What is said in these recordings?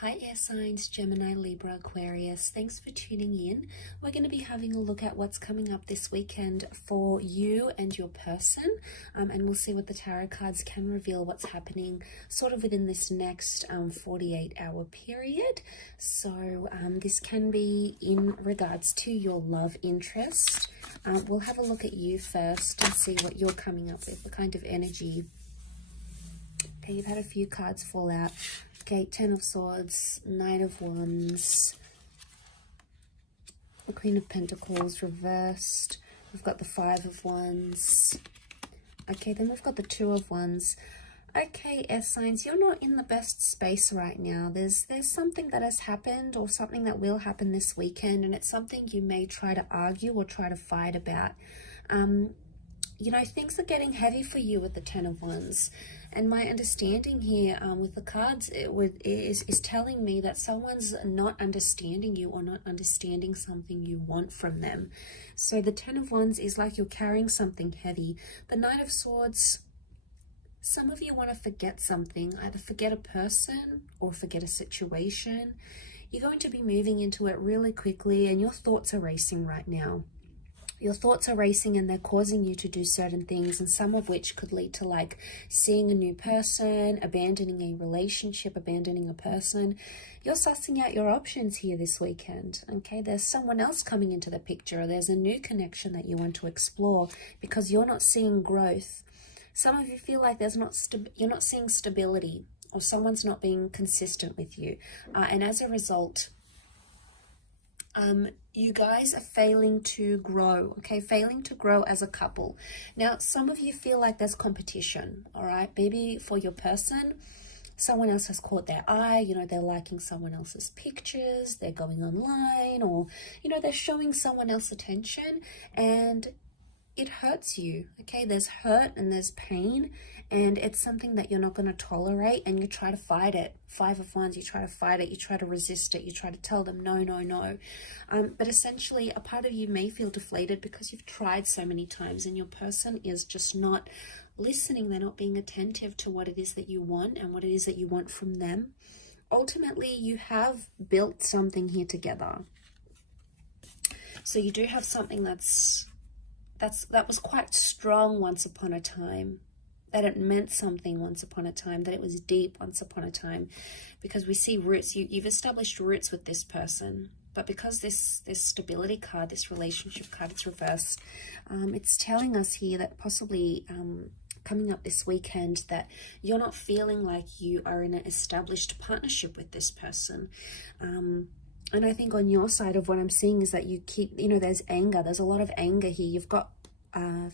Hi air signs, Gemini, Libra, Aquarius. Thanks for tuning in. We're going to be having a look at what's coming up this weekend for you and your person. And we'll see what the tarot cards can reveal what's happening sort of within this next 48-hour period. So this can be in regards to your love interest. We'll have a look at you first and see what you're coming up with, the kind of energy. Okay, you've had a few cards fall out. Okay, 10 of Swords, Knight of Wands, the Queen of Pentacles reversed. We've got the 5 of Wands. Okay, then we've got the 2 of Wands. Okay, air signs, you're not in the best space right now. There's something that has happened or something that will happen this weekend, and it's something you may try to argue or try to fight about. You know, things are getting heavy for you with the 10 of Wands. And my understanding here with the cards is telling me that someone's not understanding you or not understanding something you want from them. So the 10 of Wands is like you're carrying something heavy. The Knight of Swords, some of you want to forget something, either forget a person or forget a situation. You're going to be moving into it really quickly and your thoughts are racing right now. Your thoughts are racing and they're causing you to do certain things, and some of which could lead to like seeing a new person, abandoning a relationship, abandoning a person. You're sussing out your options here this weekend, okay? There's someone else coming into the picture. There's a new connection that you want to explore because you're not seeing growth. Some of you feel like you're not seeing stability, or someone's not being consistent with you. And as a result, you guys are failing to grow, okay? Failing to grow as a couple. Now, some of you feel like there's competition, all right? Maybe for your person, someone else has caught their eye, you know, they're liking someone else's pictures, they're going online, or, you know, they're showing someone else attention, and it hurts you, okay? There's hurt and there's pain, and it's something that you're not going to tolerate, and you try to fight it. 5 of Wands, you try to fight it, you try to resist it, you try to tell them no, no, no. But essentially, a part of you may feel deflated because you've tried so many times and your person is just not listening. They're not being attentive to what it is that you want and what it is that you want from them. Ultimately, you have built something here together. So you do have something that was quite strong once upon a time, that it meant something once upon a time, that it was deep once upon a time, because we see roots. You've established roots with this person, but because this stability card, this relationship card, it's reversed, it's telling us here that possibly coming up this weekend that you're not feeling like you are in an established partnership with this person. And I think on your side of what I'm seeing is that you keep, you know, there's anger. There's a lot of anger here. You've got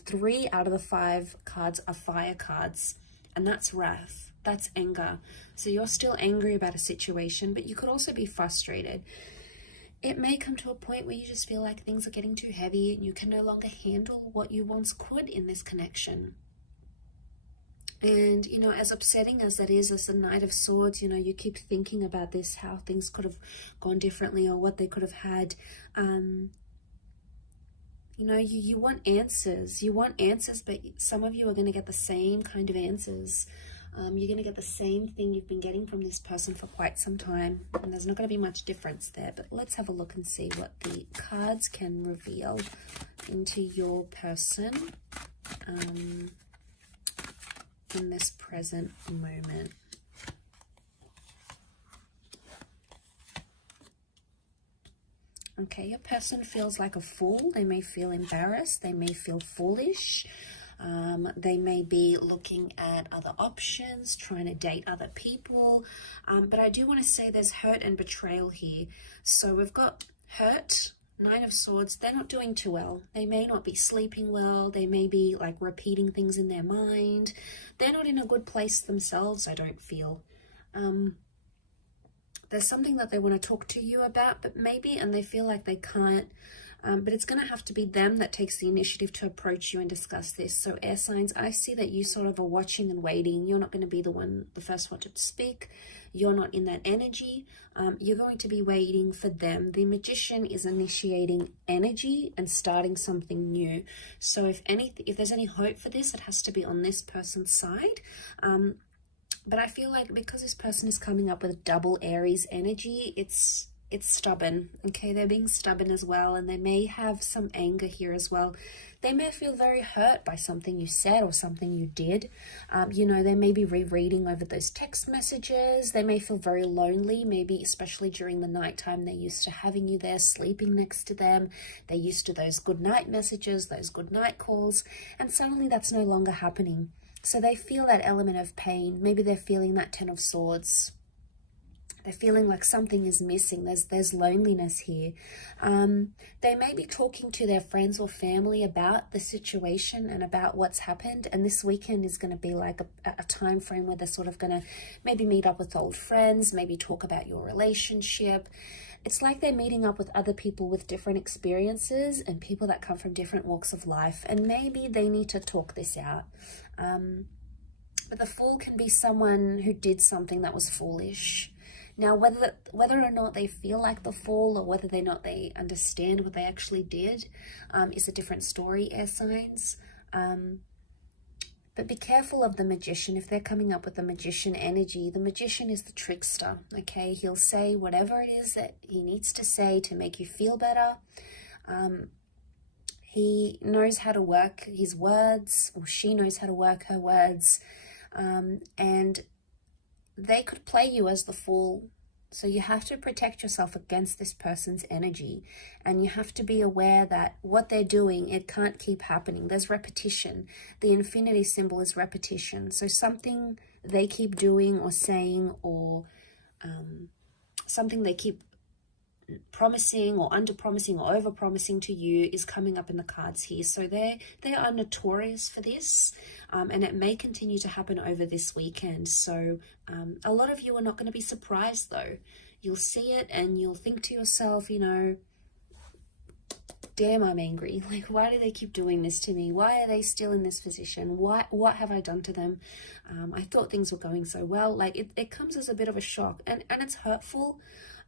3 out of the 5 cards are fire cards, and that's wrath. That's anger. So you're still angry about a situation, but you could also be frustrated. It may come to a point where you just feel like things are getting too heavy and you can no longer handle what you once could in this connection. And, you know, as upsetting as that is, as the Knight of Swords, you know, you keep thinking about this, how things could have gone differently or what they could have had. You know, you want answers. You want answers, but some of you are going to get the same kind of answers. You're going to get the same thing you've been getting from this person for quite some time. And there's not going to be much difference there. But let's have a look and see what the cards can reveal into your person in this present moment. Okay, your person feels like a fool. They may feel embarrassed. They may feel foolish. They may be looking at other options, trying to date other people. But I do want to say there's hurt and betrayal here. So we've got hurt, 9 of Swords. They're not doing too well. They may not be sleeping well. They may be like repeating things in their mind. They're not in a good place themselves, I don't feel. There's something that they want to talk to you about, but maybe, and they feel like they can't, but it's going to have to be them that takes the initiative to approach you and discuss this. So air signs, I see that you sort of are watching and waiting. You're not going to be the first one to speak. You're not in that energy. You're going to be waiting for them. The Magician is initiating energy and starting something new. So if there's any hope for this, it has to be on this person's side. But I feel like because this person is coming up with double Aries energy, it's stubborn, okay? They're being stubborn as well, and they may have some anger here as well. They may feel very hurt by something you said or something you did. You know, they may be rereading over those text messages. They may feel very lonely, maybe especially during the nighttime. They're used to having you there, sleeping next to them. They're used to those good night messages, those good night calls, and suddenly that's no longer happening. So they feel that element of pain. Maybe they're feeling that Ten of Swords. They're feeling like something is missing. There's loneliness here. They may be talking to their friends or family about the situation and about what's happened. And this weekend is going to be like a time frame where they're sort of going to maybe meet up with old friends, maybe talk about your relationship. It's like they're meeting up with other people with different experiences and people that come from different walks of life. And maybe they need to talk this out. But the Fool can be someone who did something that was foolish. Now, whether or not they feel like the Fool, or whether or not they understand what they actually did, is a different story, air signs. But be careful of the Magician. If they're coming up with the Magician energy, the Magician is the trickster, okay? He'll say whatever it is that he needs to say to make you feel better. He knows how to work his words, or she knows how to work her words. And they could play you as the Fool. So you have to protect yourself against this person's energy. And you have to be aware that what they're doing, it can't keep happening. There's repetition. The infinity symbol is repetition. So something they keep doing or saying, or something they keep promising or under promising or over promising to you is coming up in the cards here. So they are notorious for this, and it may continue to happen over this weekend. So a lot of you are not going to be surprised though. You'll see it and you'll think to yourself, you know, damn, I'm angry. Like, why do they keep doing this to me? Why are they still in this position? What have I done to them? I thought things were going so well. Like it comes as a bit of a shock, and it's hurtful.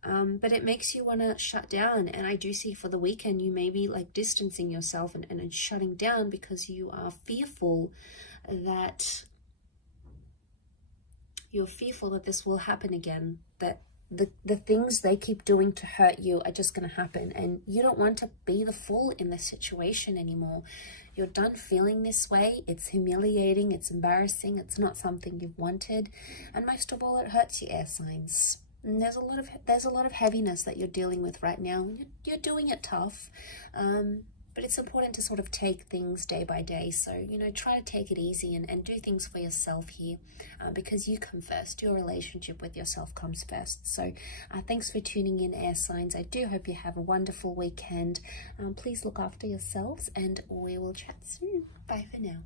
But it makes you want to shut down. And I do see for the weekend, you may be like distancing yourself and shutting down because you are fearful that this will happen again, that the things they keep doing to hurt you are just going to happen. And you don't want to be the Fool in this situation anymore. You're done feeling this way. It's humiliating. It's embarrassing. It's not something you've wanted. And most of all, it hurts you, air signs. And there's a lot of heaviness that you're dealing with right now. You're doing it tough, but it's important to sort of take things day by day. So, you know, try to take it easy and do things for yourself here, because you come first. Your relationship with yourself comes first. So thanks for tuning in, air signs. I do hope you have a wonderful weekend. Please look after yourselves, and we will chat soon. Bye for now.